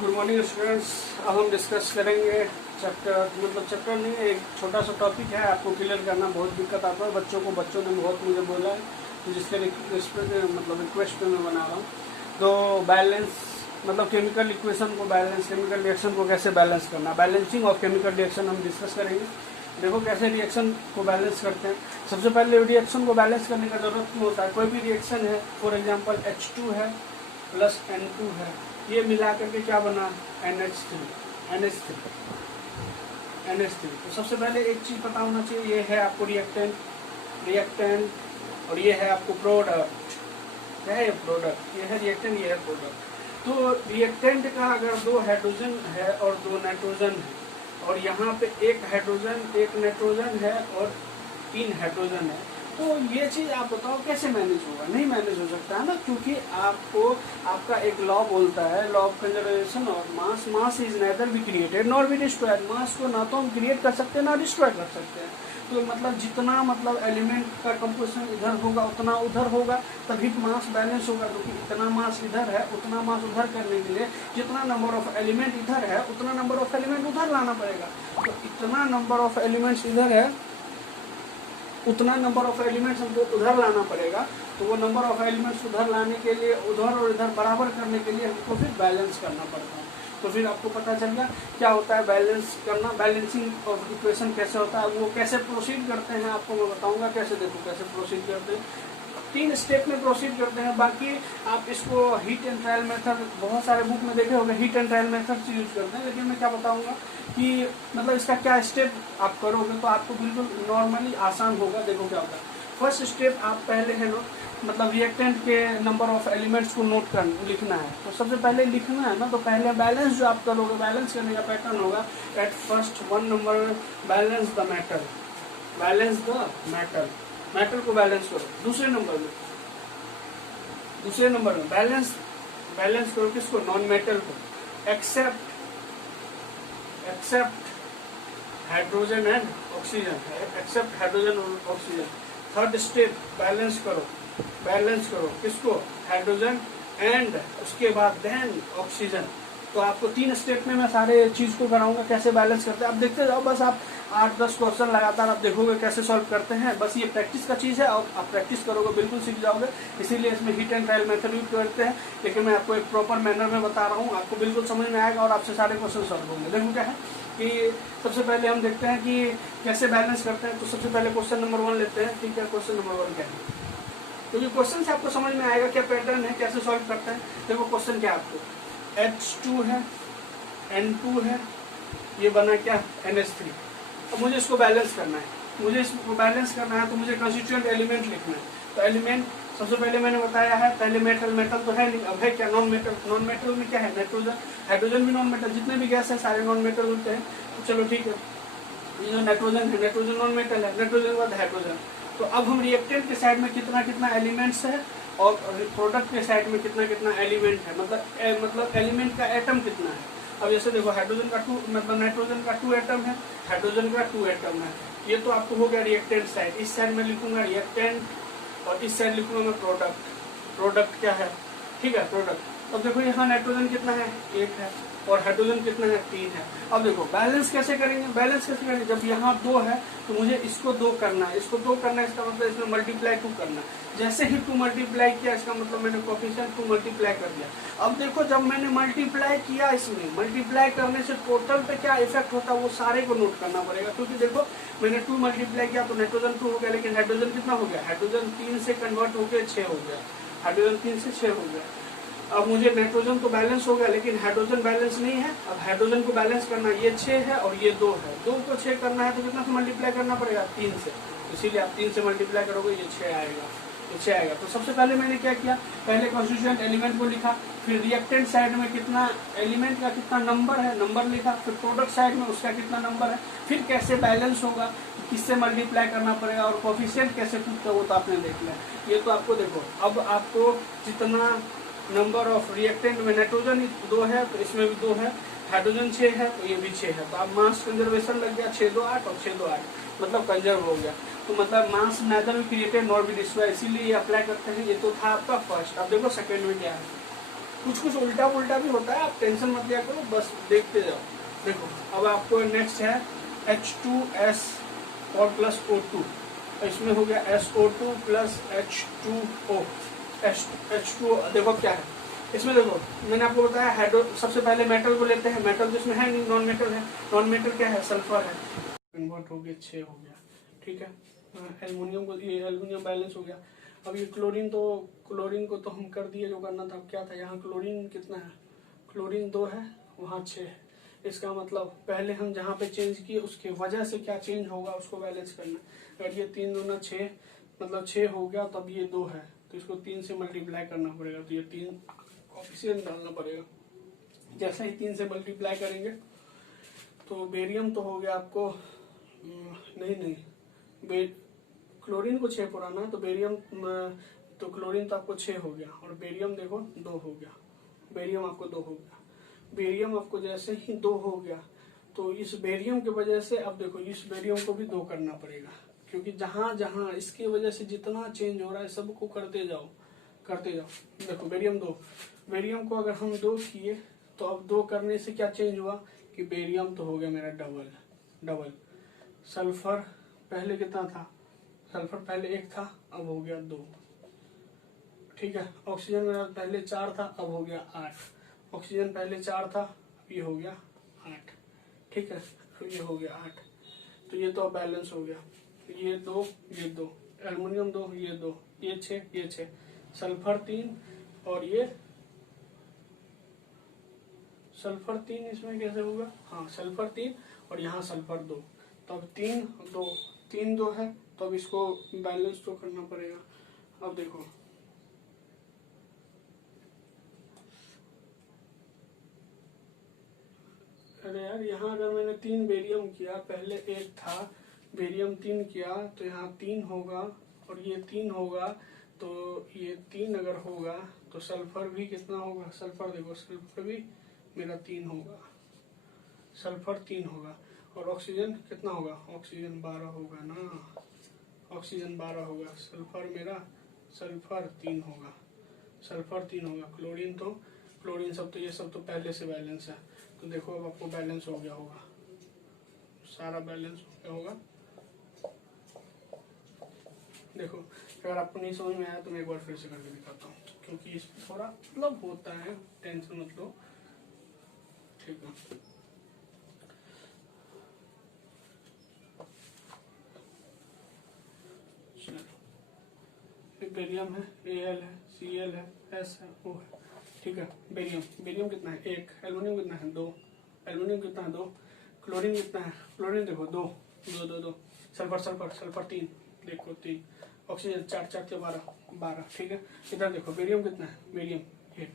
Good morning students. अब हम discuss करेंगे चैप्टर नहीं, एक छोटा सा टॉपिक है, आपको क्लियर करना बहुत दिक्कत आता है बच्चों ने बहुत मुझे बोला है, तो जिसके रिक्वेस्ट पे मैं बना रहा हूँ। तो बैलेंस मतलब केमिकल इक्वेशन को बैलेंस, केमिकल रिएक्शन को कैसे बैलेंस करना, बैलेंसिंग ऑफ केमिकल रिएक्शन हम डिस्कस करेंगे। देखो कैसे रिएक्शन को बैलेंस करते हैं। सबसे पहले रिएक्शन को बैलेंस करने का जरूरत क्यों होता है। कोई भी रिएक्शन है, फॉर एग्जांपल H2 है प्लस N2 है, ये मिला करके क्या बना, NH3। तो सबसे पहले एक चीज पता होना चाहिए, ये है आपको रिएक्टेंट और ये है आपको प्रोडक्ट। क्या है प्रोडक्ट, ये है रिएक्टेंट, ये है प्रोडक्ट। तो रिएक्टेंट का अगर 2 हाइड्रोजन है और 2 नाइट्रोजन है, और यहाँ पे एक हाइड्रोजन एक नाइट्रोजन है और 3 हाइड्रोजन है, तो ये चीज आप बताओ कैसे मैनेज होगा। नहीं मैनेज हो सकता है ना, क्योंकि आपका एक लॉ बोलता है, लॉ ऑफ कंजर्वेशन और mass is neither be created nor be destroyed. Mass को ना तो हम क्रिएट कर सकते हैं ना डिस्ट्रॉय कर सकते हैं। तो मतलब जितना एलिमेंट का कंपोजिशन इधर होगा उतना उधर होगा, तभी मास बैलेंस होगा। क्योंकि इतना मास इधर है उतना मास उधर करने के लिए जितना नंबर ऑफ एलिमेंट इधर है उतना नंबर ऑफ एलिमेंट उधर लाना पड़ेगा। तो इतना नंबर ऑफ एलिमेंट्स इधर है उतना नंबर ऑफ एलिमेंट्स हमको उधर लाना पड़ेगा। तो वो नंबर ऑफ एलिमेंट्स उधर लाने के लिए, उधर और इधर बराबर करने के लिए हमको फिर बैलेंस करना पड़ता है। तो फिर आपको पता चल गया क्या होता है बैलेंस करना, बैलेंसिंग ऑफ इक्वेशन कैसे होता है, वो कैसे प्रोसीड करते हैं आपको मैं बताऊंगा कैसे। देखो कैसे प्रोसीड करते हैं, 3 स्टेप में प्रोसीड करते हैं। बाकी आप इसको हीट एंड ट्रायल मेथड बहुत सारे बुक में देखे होंगे, हीट एंड ट्रायल मेथड से यूज करते हैं। लेकिन मैं क्या बताऊंगा कि मतलब इसका क्या स्टेप आप करोगे तो आपको बिल्कुल नॉर्मली आसान होगा। देखो क्या होगा, फर्स्ट स्टेप आप पहले है ना मतलब रिएक्टेंट के नंबर ऑफ एलिमेंट्स को नोट कर लिखना है। तो सबसे पहले लिखना है ना, तो पहले बैलेंस जो आप करोगे, बैलेंस करने का पैटर्न होगा at first 1 number balance the metal, metal को बैलेंस करो। दूसरे नंबर में बैलेंस करो किसको, नॉन मेटल को, except hydrogen and oxygen, except hydrogen और ऑक्सीजन। थर्ड स्टेप बैलेंस करो किसको, हाइड्रोजन एंड उसके बाद देन ऑक्सीजन। तो आपको 3 स्टेप में मैं सारे चीज को कराऊंगा कैसे बैलेंस करते हैं। आप देखते जाओ, बस आप 8-10 क्वेश्चन लगातार आप देखोगे कैसे सॉल्व करते हैं। बस ये प्रैक्टिस का चीज है और आप प्रैक्टिस करोगे बिल्कुल सीख जाओगे। इसीलिए इसमें heat and trial method use करते हैं, लेकिन मैं आपको एक प्रॉपर मैनर में बता रहा हूँ, आपको बिल्कुल समझ में आएगा और आपसे सारे क्वेश्चन सॉल्व होंगे। देखो क्या है कि सबसे पहले हम देखते हैं कि कैसे बैलेंस करते हैं। तो सबसे पहले क्वेश्चन नंबर 1 लेते हैं। ठीक है, क्वेश्चन नंबर 1 क्या है, तो ये क्वेश्चन से आपको समझ में आएगा क्या पैटर्न है, कैसे सॉल्व करते हैं। देखो क्वेश्चन क्या है, आपको H2 है, N2 है, ये बना क्या NH3। अब मुझे इसको बैलेंस करना है, तो मुझे कंस्टिट्यूएंट एलिमेंट लिखना है। तो एलिमेंट सबसे पहले मैंने बताया है, पहले मेटल तो है नहीं, अब है क्या, नॉन मेटल में क्या है, नाइट्रोजन, हाइड्रोजन भी नॉन मेटल, जितने भी गैस है सारे नॉन मेटल होते हैं। तो चलो ठीक है, ये जो नाइट्रोजन है, नाइट्रोजन नॉन मेटल है, नाइट्रोजन के बाद हाइड्रोजन। तो अब हम रिएक्टेंट के साइड में कितना एलिमेंट्स है और प्रोडक्ट के साइड में कितना एलिमेंट है, मतलब एलिमेंट का एटम कितना है। अब जैसे देखो हाइड्रोजन का 2 मतलब नाइट्रोजन का 2 एटम है, हाइड्रोजन का 2 एटम है। ये तो आपको हो गया रिएक्टेंट साइड। इस साइड में लिखूंगा रिएक्टेंट और इस साइड लिखूंगा मैं प्रोडक्ट क्या है, ठीक है, प्रोडक्ट। अब देखो यहाँ नाइट्रोजन कितना है, 1 है, और हाइड्रोजन कितना है, 3 है। अब देखो बैलेंस कैसे करेंगे, जब यहाँ 2 है तो मुझे इसको 2 करना है, इसका मतलब इसमें मल्टीप्लाई 2 करना है। जैसे ही 2 मल्टीप्लाई किया, इसका मतलब मैंने कोएफिशिएंट 2 मल्टीप्लाई कर दिया। अब देखो जब मैंने मल्टीप्लाई किया, इसमें मल्टीप्लाई करने से टोटल पे क्या इफेक्ट होता है वो सारे को नोट करना पड़ेगा। क्योंकि देखो मैंने 2 मल्टीप्लाई किया तो नाइट्रोजन 2 हो गया, लेकिन हाइड्रोजन कितना हो गया, हाइड्रोजन 3 से कन्वर्ट होकर 6 हो गया, हाइड्रोजन 3 से 6 हो गया। अब मुझे नाइट्रोजन तो बैलेंस हो गया, लेकिन हाइड्रोजन बैलेंस नहीं है। अब हाइड्रोजन को बैलेंस करना, ये 6 है और ये 2 है, 2 को 6 करना है तो कितना से मल्टीप्लाई करना पड़ेगा, 3 से। इसीलिए आप 3 से मल्टीप्लाई करोगे, ये 6 आएगा। तो सबसे पहले मैंने क्या किया, पहले कॉन्स्टिट्यूएंट एलिमेंट को लिखा, फिर रिएक्टेंट साइड में कितना एलिमेंट का कितना नंबर है, नंबर लिखा, फिर प्रोडक्ट साइड में उसका कितना नंबर है, फिर कैसे बैलेंस होगा, किससे मल्टीप्लाई करना पड़ेगा और कोएफिशिएंट कैसे पूछता वो तो आपने देख लिया। ये तो आपको देखो, अब आपको जितना नंबर ऑफ रिएक्टेंट में नाइट्रोजन 2 है तो इसमें भी 2 है, हाइड्रोजन 6 है तो ये भी 6 है। तो अब मास कंजर्वेशन लग गया, 6 2 8 और 6 2 8, मतलब कंजर्व हो गया। तो मतलब mass neither be created nor be destroyed, इसीलिए ये अप्लाई करते हैं। ये तो था आपका फर्स्ट। अब देखो सेकंड में क्या है, कुछ कुछ उल्टा पुल्टा भी होता है, आप टेंशन मत लिया करो, बस देखते जाओ। देखो अब आपको नेक्स्ट है H2S और प्लस O2, इसमें हो गया SO2 प्लस H2O। H2O देखो क्या है इसमें, देखो मैंने आपको बताया हाइड्रो, सबसे पहले मेटल को लेते हैं, मेटल जिसमें है नहीं, नॉन मेटल है। नॉन मेटल क्या है, सल्फर है, कन्वर्ट हो गया 6 हो गया, ठीक है। एल्युमिनियम को, ये एल्युमिनियम बैलेंस हो गया। अब ये क्लोरीन को तो हम कर दिए जो करना था। अब क्या था, यहाँ क्लोरीन कितना है, क्लोरीन 2 है, वहाँ 6 है। इसका मतलब पहले हम जहाँ पे चेंज किए उसके वजह से क्या चेंज होगा उसको बैलेंस करना। अगर ये 3 दूना 6 मतलब 6 हो गया, तब ये 2 है तो इसको 3 से मल्टीप्लाई करना पड़ेगा, तो ये 3 कोफिशिएंट डालना पड़ेगा। जैसे ही 3 से मल्टीप्लाई करेंगे तो बेरियम तो हो गया आपको नहीं क्लोरीन को 6 पुराना है, तो बेरियम तो क्लोरीन तो आपको 6 हो गया, और बेरियम देखो 2 हो गया, बेरियम आपको 2 हो गया। बेरियम आपको जैसे ही 2 हो गया तो इस बेरियम की वजह से अब देखो इस बेरियम को भी 2 करना पड़ेगा, क्योंकि जहां जहां इसकी वजह से जितना चेंज हो रहा है सबको करते जाओ। देखो बेरियम 2, बेरियम को अगर हम 2 किए तो अब 2 करने से क्या चेंज हुआ कि बेरियम तो हो गया मेरा डबल। सल्फर पहले कितना था, सल्फर पहले 1 था, अब हो गया 2, ठीक है। ऑक्सीजन मेरा पहले 4 था, अब हो गया 8। ऑक्सीजन पहले 4 था, अब ये हो गया 8, ठीक है, अब ये हो गया 8। तो ये तो अब बैलेंस हो गया, ये 2 ये 2, एल्युमिनियम 2 ये 2, ये 6 ये 6, सल्फर 3 और ये सल्फर 3 इसमें कैसे होगा, हाँ सल्फर 3 और यहाँ सल्फर 2, तो अब 3 2 है, तो अब इसको बैलेंस तो करना पड़ेगा। अब देखो अरे यार यहाँ अगर मैंने 3 बेरियम किया, पहले 1 था, बेरियम 3 किया तो यहाँ 3 होगा और ये 3 होगा, तो ये 3 अगर होगा तो सल्फर भी कितना होगा, सल्फर देखो सल्फर भी मेरा 3 होगा, सल्फर 3 होगा। और ऑक्सीजन कितना होगा, ऑक्सीजन 12 होगा ना, ऑक्सीजन 12 होगा, सल्फर 3 होगा, क्लोरीन सब तो ये सब तो पहले से बैलेंस है। तो देखो अब आपको बैलेंस हो गया होगा, सारा बैलेंस हो गया होगा। देखो अगर आपको नहीं समझ में आया तो मैं एक बार फिर से करके दिखाता हूँ, क्योंकि इसमें थोड़ा मतलब होता है, टेंशन मत लो, ठीक है। बेरियम है, Al है, Cl है, S है, O है, ठीक है। बेरियम कितना है 1, एल्युमिनियम कितना है 2, क्लोरीन कितना है, क्लोरीन देखो 2, सल्फर 3 देखो 3, ऑक्सीजन 4 4 के 12, ठीक है। इधर देखो बेरियम कितना है, बेरियम 1,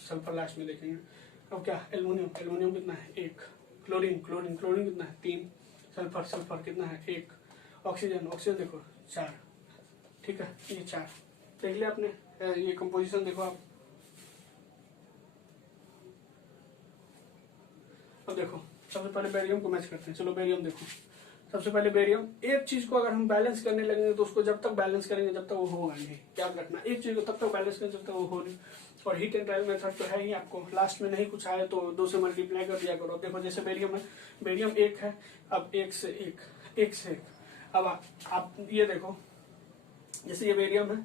सल्फर लास्ट में देखेंगे। अब क्या एल्युमिनियम कितना है 1, क्लोरीन कितना है 3, सल्फर कितना है 1, ऑक्सीजन देखो 4, ठीक है, ये 4 देख लिया आपने। ये कंपोजिशन देखो आप, अब देखो सबसे पहले बेरियम को मैच करते हैं। चलो बेरियम देखो, सबसे पहले बेरियम, एक चीज को अगर हम बैलेंस करने लगेंगे तो उसको जब तक बैलेंस करेंगे जब तक वो होगा नहीं, याद रखना, एक चीज को तब तक बैलेंस करें जब तक वो हो नहीं। और हीट एंड ट्रायल मेथड तो है ही, आपको लास्ट में नहीं कुछ आए तो 2 से मल्टीप्लाई कर दिया करो। देखो जैसे बेरियम है, बेरियम 1 है, अब 1 से 1, अब आप ये देखो जैसे ये बेरियम है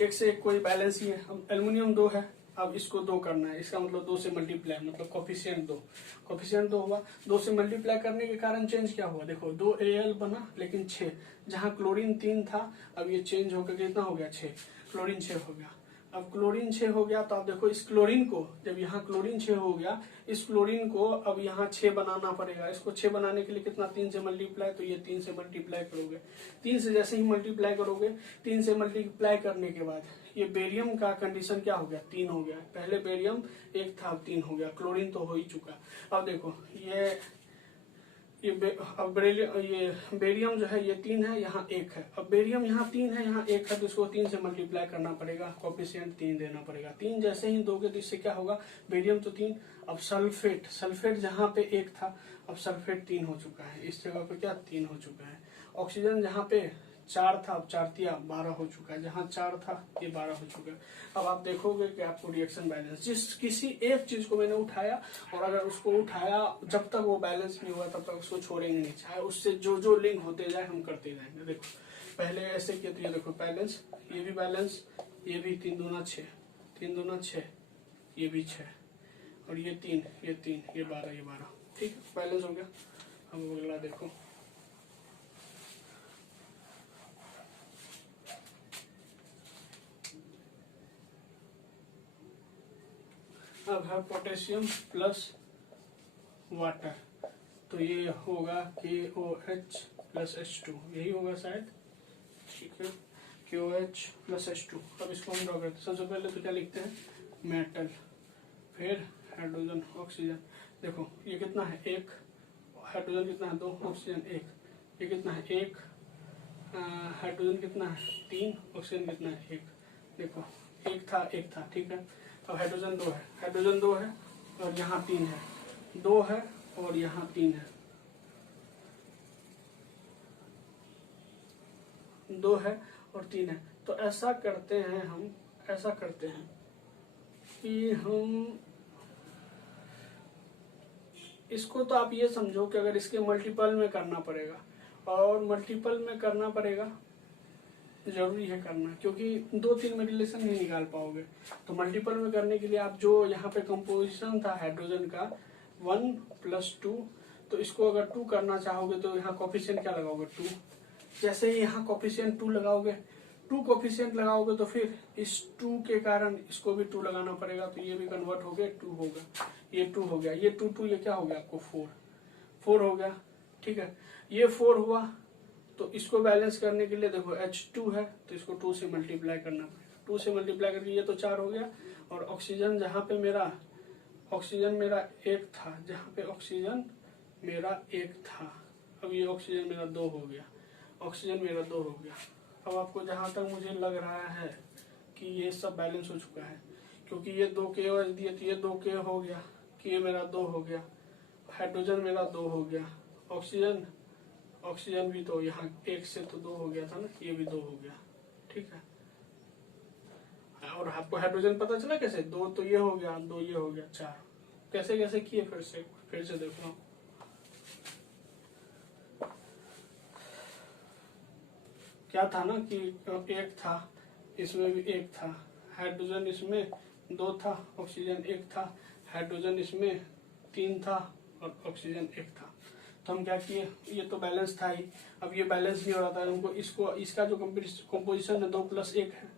1 से 1 कोई बैलेंस ही है। अब एल्युमिनियम 2 है, अब इसको 2 करना है, इसका मतलब 2 से मल्टीप्लाई, मतलब कोफिशिएंट 2 हुआ। 2 से मल्टीप्लाई करने के कारण चेंज क्या हुआ, देखो 2 Al बना लेकिन 6, जहाँ क्लोरीन 3 था अब ये चेंज होकर कितना हो गया 6, क्लोरीन 6 हो गया। अब क्लोरीन 6 हो गया तो आप देखो इस क्लोरीन को, जब यहाँ क्लोरीन 6 हो गया, इस क्लोरीन को अब यहाँ 6 बनाना पड़ेगा। इसको 6 बनाने के लिए कितना, 3 से मल्टीप्लाई, तो ये 3 से मल्टीप्लाई करोगे, 3 से जैसे ही मल्टीप्लाई करोगे, 3 से मल्टीप्लाई करने के बाद ये बेरियम का कंडीशन क्या हो गया, 3 हो गया। पहले बेरियम 1 था, अब 3 हो गया, क्लोरीन तो हो ही चुका। अब देखो ये बेरियम जो है ये 3 है, यहाँ 1 है। अब बेरियम यहाँ 3 है, यहाँ 1 है, तो इसको 3 से मल्टीप्लाई करना पड़ेगा, कोफिशिएंट 3 देना पड़ेगा। 3 जैसे ही दोगे तो इससे क्या होगा, बेरियम तो 3, अब सल्फेट जहाँ पे 1 था, अब सल्फेट 3 हो चुका है, इस जगह पे क्या 3 हो चुका है। ऑक्सीजन जहाँ पे 4 था, अब 4 तिया 12 हो चुका है, जहाँ 4 था ये 12 हो चुका है। अब आप देखोगे कि आपको रिएक्शन बैलेंस, जिस किसी एक चीज को मैंने उठाया और अगर उसको उठाया जब तक वो बैलेंस नहीं हुआ तब तक उसको छोड़ेंगे नहीं, चाहे उससे जो जो लिंक होते जाए हम करते जाएंगे। देखो पहले ऐसे किया तो ये देखो बैलेंस, ये भी बैलेंस, ये भी 3 दूना 6, 3 दूना 6, ये भी 6 और ये 3, ये 3, ये 12, ये 12, ठीक है बैलेंस हो गया। अब अगला देखो, अब है पोटेशियम प्लस वाटर, तो ये होगा KOH प्लस H2, यही होगा शायद, ठीक है KOH प्लस H2। अब इसको हम ड्रॉ करते हैं। सबसे पहले तो क्या लिखते हैं, मेटल, फिर हाइड्रोजन ऑक्सीजन। देखो ये कितना है, 1, हाइड्रोजन कितना है 2, ऑक्सीजन 1, ये कितना है 1, हाइड्रोजन कितना है 3, ऑक्सीजन कितना है 1। देखो 1 था, ठीक है। अब हाइड्रोजन 2 है, हाइड्रोजन 2 है और यहाँ 3 है, 2 है और यहाँ 3 है, 2 है और 3 है। तो ऐसा करते हैं हम, ऐसा करते हैं कि हम इसको, तो आप ये समझो कि अगर इसके मल्टीपल में करना पड़ेगा, और मल्टीपल में करना पड़ेगा, जरूरी है करना, क्योंकि 2-3 में रिलेशन नहीं निकाल पाओगे। तो मल्टीपल में करने के लिए आप जो यहाँ पे कंपोजिशन था हाइड्रोजन का 1 + 2, तो इसको अगर 2 करना चाहोगे तो यहाँ कोफिशिएंट क्या लगाओगे 2। जैसे ही यहाँ कोफिशिएंट 2 लगाओगे, 2 कोफिशिएंट लगाओगे तो फिर इस 2 के कारण इसको भी 2 लगाना पड़ेगा, तो ये भी कन्वर्ट हो गया 2 होगा, ये 2 हो गया, ये 2 ये क्या हो गया आपको 4 हो गया, ठीक है। ये 4 हुआ तो इसको बैलेंस करने के लिए देखो H2 है तो इसको 2 से मल्टीप्लाई करना पड़ेगा, 2 से मल्टीप्लाई करके ये तो 4 हो गया। और ऑक्सीजन जहाँ पे मेरा, ऑक्सीजन मेरा 1 था, जहाँ पे ऑक्सीजन मेरा 1 था, अब ये ऑक्सीजन मेरा 2 हो गया, ऑक्सीजन मेरा 2 हो गया। अब आपको जहाँ तक मुझे लग रहा है कि ये सब बैलेंस हो चुका है, क्योंकि ये 2 KOH दिए तो ये 2 K हो गया, कि ये मेरा 2 हो गया, हाइड्रोजन मेरा 2 हो गया, ऑक्सीजन, ऑक्सीजन भी तो यहाँ 1 से तो 2 हो गया था ना, ये भी 2 हो गया, ठीक है। और आपको हाइड्रोजन पता चला कैसे, 2 तो ये हो गया, 2 ये हो गया, 4 कैसे कैसे किए, फिर से देखो। क्या था ना कि 1 था, इसमें भी 1 था, हाइड्रोजन इसमें 2 था, ऑक्सीजन 1 था, हाइड्रोजन इसमें 3 था और ऑक्सीजन 1 था। तो हम क्या किए, ये तो बैलेंस था ही, अब ये बैलेंस नहीं हो रहा था, हमको इसको, इसका जो कंपोजिशन है 2 + 1 है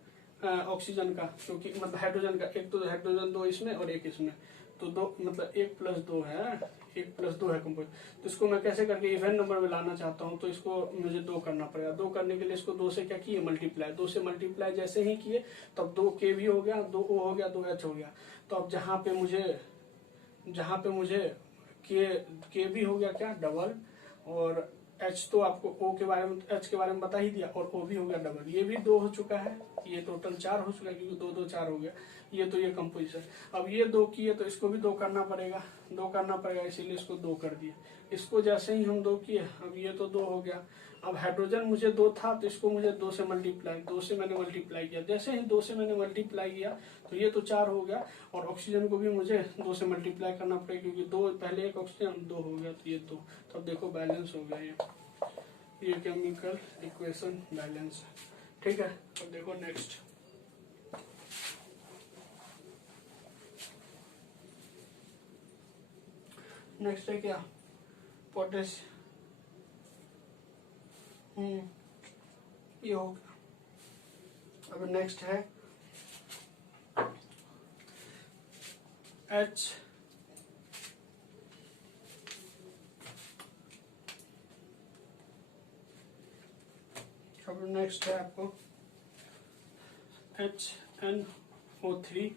ऑक्सीजन का, क्योंकि मतलब हाइड्रोजन का, एक तो हाइड्रोजन 2 इसमें और 1 इसमें, तो 2 मतलब 1 + 2 है, 1 + 2 है कंपोज। तो इसको मैं कैसे करके इवन नंबर में लाना चाहता हूँ, तो इसको मुझे 2 करना पड़ेगा। 2 करने के लिए इसको 2 से क्या किए, मल्टीप्लाई, 2 से मल्टीप्लाई जैसे ही किए तब 2 K भी हो गया, 2 O हो गया, 2 H हो गया। तो अब जहाँ पे मुझे के भी हो गया क्या, डबल, और H तो आपको O के बारे में, H के बारे में बता ही दिया, और O भी हो गया डबल, ये भी 2 हो चुका है, ये टोटल 4 हो चुका है, क्योंकि 2 2 4 हो गया। ये तो ये कंपोजिशन, अब ये 2 किए तो इसको भी 2 करना पड़ेगा, 2 करना पड़ेगा, इसीलिए इसको 2 कर दिया। इसको जैसे ही हम 2 किए, अब ये तो 2 हो गया। अब हाइड्रोजन मुझे 2 था तो इसको मुझे 2 से मल्टीप्लाई, 2 से मैंने मल्टीप्लाई किया, जैसे ही 2 से मैंने मल्टीप्लाई किया तो ये तो 4 हो गया। और ऑक्सीजन को भी मुझे 2 से मल्टीप्लाई करना पड़ेगा, क्योंकि 2 पहले, 1 ऑक्सीजन 2 हो गया, तो ये 2, तब देखो बैलेंस हो गया। ये केमिकल इक्वेशन बैलेंस है, ठीक है। अब देखो नेक्स्ट, नेक्स्ट है क्या, पोटेश, ये हो गया। अब नेक्स्ट है H, अब नेक्स्ट है आपको HNO3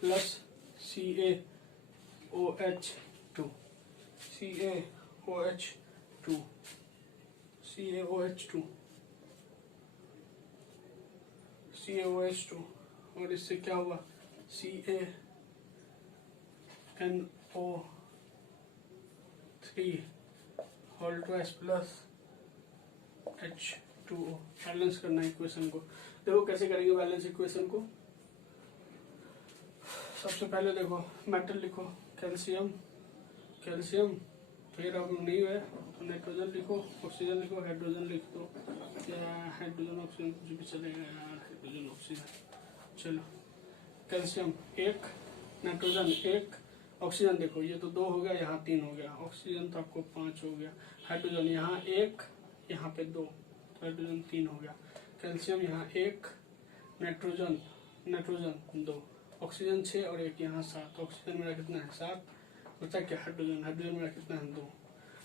प्लस CaOH2 CaOH2 और इससे क्या हुआ, CaNO3 whole 2s plus H2O। Balance करना है इक्वेशन को। देखो कैसे करेंगे बैलेंस इक्वेशन को। सबसे पहले देखो मेटल लिखो, कैल्शियम कैल्शियम, फिर अब नहीं है तो नाइट्रोजन लिखो, ऑक्सीजन लिखो, हाइड्रोजन लिख दो, क्या हाइड्रोजन ऑक्सीजन कुछ भी चलेगा यार, हाइड्रोजन ऑक्सीजन। चलो कैल्शियम 1, नाइट्रोजन 1, ऑक्सीजन देखो ये तो 2 हो गया, यहाँ 3 हो गया, ऑक्सीजन तो आपको 5 हो गया, हाइड्रोजन यहाँ 1, यहाँ पे 2, तो हाइड्रोजन 3 हो गया, कैल्शियम यहाँ 1, नाइट्रोजन नाइट्रोजन 2, ऑक्सीजन 6 और 1 यहाँ 7, ऑक्सीजन मेरा कितना है 7, बचा क्या हाइड्रोजन, हाइड्रोजन मेरा कितना है 2,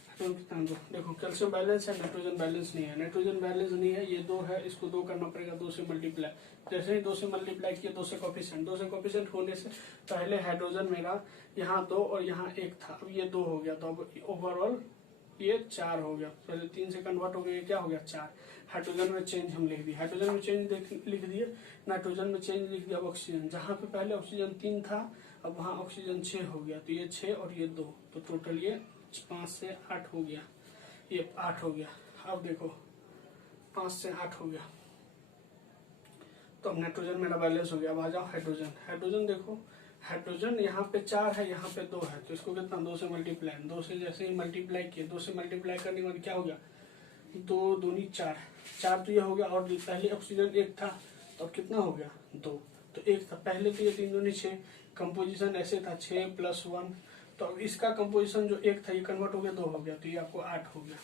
हाइड्रोजन कितना है 2। देखो कैल्शियम बैलेंस है, नाइट्रोजन बैलेंस नहीं है, नाइट्रोजन बैलेंस नहीं है, ये 2 है, इसको 2 करना पड़ेगा, 2 से मल्टीप्लाई, जैसे ही 2 से मल्टीप्लाई किया 2 से कोफिशिएंट, 2 से कोफिशिएंट होने से पहले हाइड्रोजन मेरा यहाँ 2 और यहाँ 1 था, अब ये 2 हो गया, तो अब ओवरऑल ये 4 हो गया, पहले 3 से कन्वर्ट हो गया, क्या हो गया 4। हाइड्रोजन में चेंज हम लिख दिए, हाइड्रोजन में चेंज लिख दिए, नाइट्रोजन में चेंज लिख दिया, ऑक्सीजन जहाँ पे पहले ऑक्सीजन 3 था अब वहाँ ऑक्सीजन 6 हो गया, तो ये 6 और ये 2, तो टोटल ये 5 से 8 हो गया, ये 8 हो गया। अब देखो 5 से 8 हो गया, तो अब नाइट्रोजन मेरा बैलेंस हो गया। अब आ जाओ हाइड्रोजन, हाइड्रोजन देखो, हाइड्रोजन यहाँ पे 4 है, यहाँ पे 2 है, तो इसको कितना 2 से मल्टीप्लाई, 2 से जैसे ही मल्टीप्लाई किए, 2 से मल्टीप्लाई करने के बाद क्या हो गया 2 दूनी 4, 4 तो ये हो गया, और पहले ऑक्सीजन 1 था तो कितना हो गया 2, तो 1 था पहले, तो ये 3 दूनी 6, कंपोजिशन ऐसे था 6 + 1, तो अब इसका कंपोजिशन जो 1 था ये कन्वर्ट हो गया 2 हो गया, तो ये आपको 8 हो गया।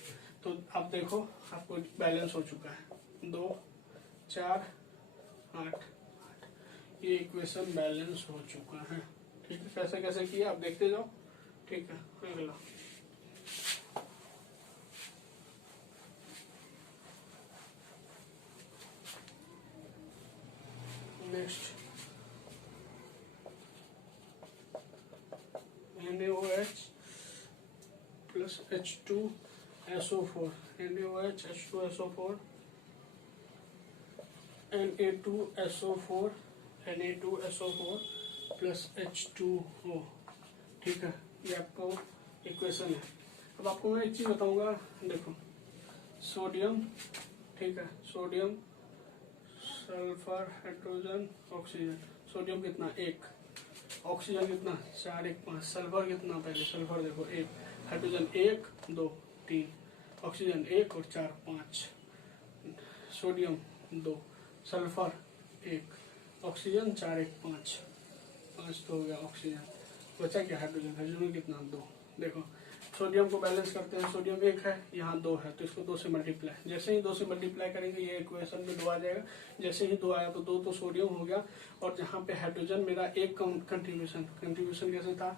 तो अब देखो आपको बैलेंस हो चुका है 2 4 8, ये इक्वेशन बैलेंस हो चुका है। ठीक है, कैसे कैसे किया आप देखते जाओ। ठीक है, अगला next NaOH plus H2SO4, NaOH H2SO4, Na2SO4, Na2SO4 plus H2O। ठीक है, ये आपको इक्वेशन है। अब आपको मैं एक चीज बताऊंगा, देखो सोडियम, ठीक है, sodium sulphur hydrogen oxygen, sodium कितना 1, ऑक्सीजन कितना 4 1 5, सल्फर कितना पहले सल्फर देखो 1, हाइड्रोजन 1 2 3, ऑक्सीजन 1 और 4 5, सोडियम 2, सल्फर 1, ऑक्सीजन 4 1 5, 5 तो हो गया ऑक्सीजन, बचा क्या हाइड्रोजन, हाइड्रोजन कितना 2। देखो सोडियम को बैलेंस करते हैं, सोडियम 1 है, यहाँ 2 है, तो इसको 2 से मल्टीप्लाई, जैसे ही 2 से मल्टीप्लाई करेंगे ये इक्वेशन में 2 आ जाएगा, जैसे ही 2 आया तो 2 तो सोडियम हो गया, और जहाँ पे हाइड्रोजन मेरा 1 कंट्रीब्यूशन कैसे था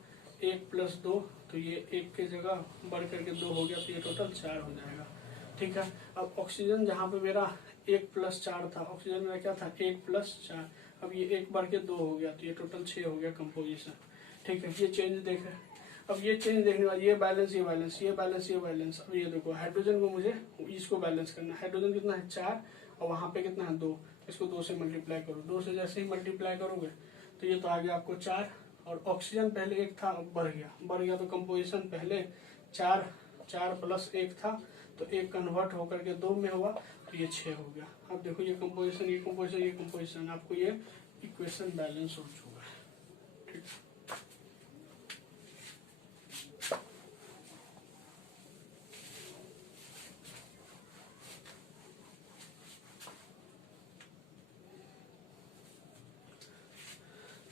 1 + 2, तो ये 1 की जगह बढ़ करके 2 हो गया, तो ये टोटल 4 हो जाएगा। ठीक है, अब ऑक्सीजन जहाँ पे मेरा 1 + 4 था, ऑक्सीजन मेरा क्या था 1 + 4, अब ये 1 बढ़ के 2 हो गया, तो ये टोटल 6 हो गया कंपोजिशन। ठीक है, ये चेंज देख रहे हैं। अब ये चेंज देखने बाद ये बैलेंस ये बैलेंस ये बैलेंस ये बैलेंस, अब ये देखो हाइड्रोजन को मुझे इसको बैलेंस करना है, हाइड्रोजन कितना है 4 और वहां पे कितना है 2, इसको 2 से मल्टीप्लाई करो, 2 से जैसे ही मल्टीप्लाई करोगे तो ये तो आ गया आपको 4, और ऑक्सीजन पहले 1 था अब बढ़ गया तो कंपोजिशन पहले 4 + 1 था, तो 1 कन्वर्ट होकर के 2 में हुआ, तो ये 6 हो गया। अब देखो ये कंपोजिशन आपको ये इक्वेशन बैलेंस हो चुका है। ठीक,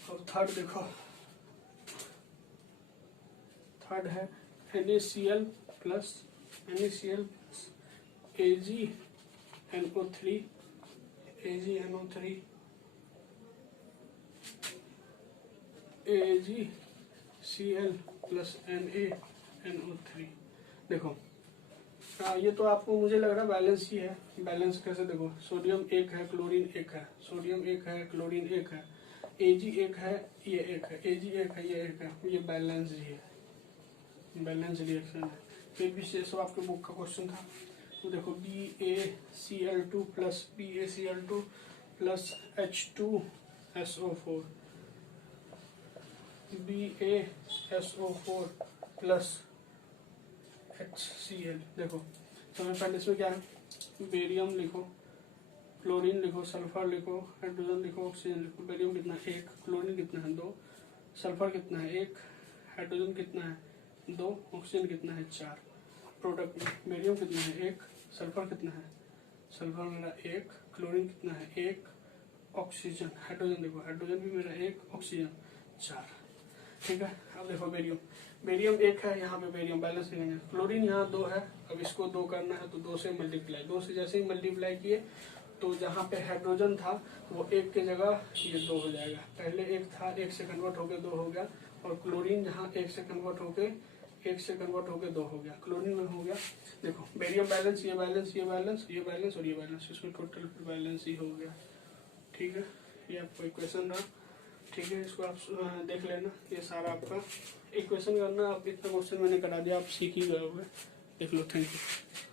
और थर्ड देखो, थर्ड है NaCl plus AgNO3 AgCl plus NaNO3। देखो ये तो आपको मुझे लग रहा है बैलेंस ही है, बैलेंस कैसे देखो, सोडियम 1 है, क्लोरीन 1 है, सोडियम 1 है, क्लोरीन 1 है, Ag 1 है, ये 1 है, Ag 1 है, ये 1 है, ये बैलेंस ही है, बैलेंस रिएक्शन है। फिर भी ये सब आपके बुक का क्वेश्चन था, तो देखो BaCl2 plus H2SO4, BaSO4 plus HCl। देखो सबसे पहले इसमें क्या है बेरियम लिखो, क्लोरीन लिखो, सल्फर लिखो, हाइड्रोजन लिखो, ऑक्सीजन लिखो। बेरियम कितना है 1, क्लोरीन कितना है 2, सल्फर कितना है 1, हाइड्रोजन कितना है 2, ऑक्सीजन कितना है 4। प्रोडक्ट में बेरियम कितना है 1, सल्फर कितना है, सल्फर मेरा 1, क्लोरीन कितना है 1, ऑक्सीजन, हाइड्रोजन देखो, हाइड्रोजन भी मेरा 1, ऑक्सीजन 4। ठीक है, अब देखो बेरियम, बेरियम 1 है, यहाँ पे बेरियम बैलेंस नहीं है। क्लोरीन यहाँ 2 है, अब इसको 2 करना है तो 2 से मल्टीप्लाई, 2 से जैसे ही मल्टीप्लाई किए तो जहाँ पे हाइड्रोजन था वो 1 की जगह ये 2 हो जाएगा। पहले 1 था, 1 से कन्वर्ट होके 2 हो गया, और क्लोरीन जहाँ 1 से कन्वर्ट होके 2 हो गया, क्लोरीन में हो गया। देखो बेरियम बैलेंस, ये बैलेंस, ये बैलेंस, ये बैलेंस और ये बैलेंस, इसमें टोटल बैलेंस ही हो गया। ठीक है, ये आपका इक्वेशन रहा। ठीक है, इसको आप देख लेना, ये सारा आपका इक्वेशन करना। आप इतना क्वेश्चन मैंने करा दिया, आप सीख ही गए होगे। देख लो, थैंक यू।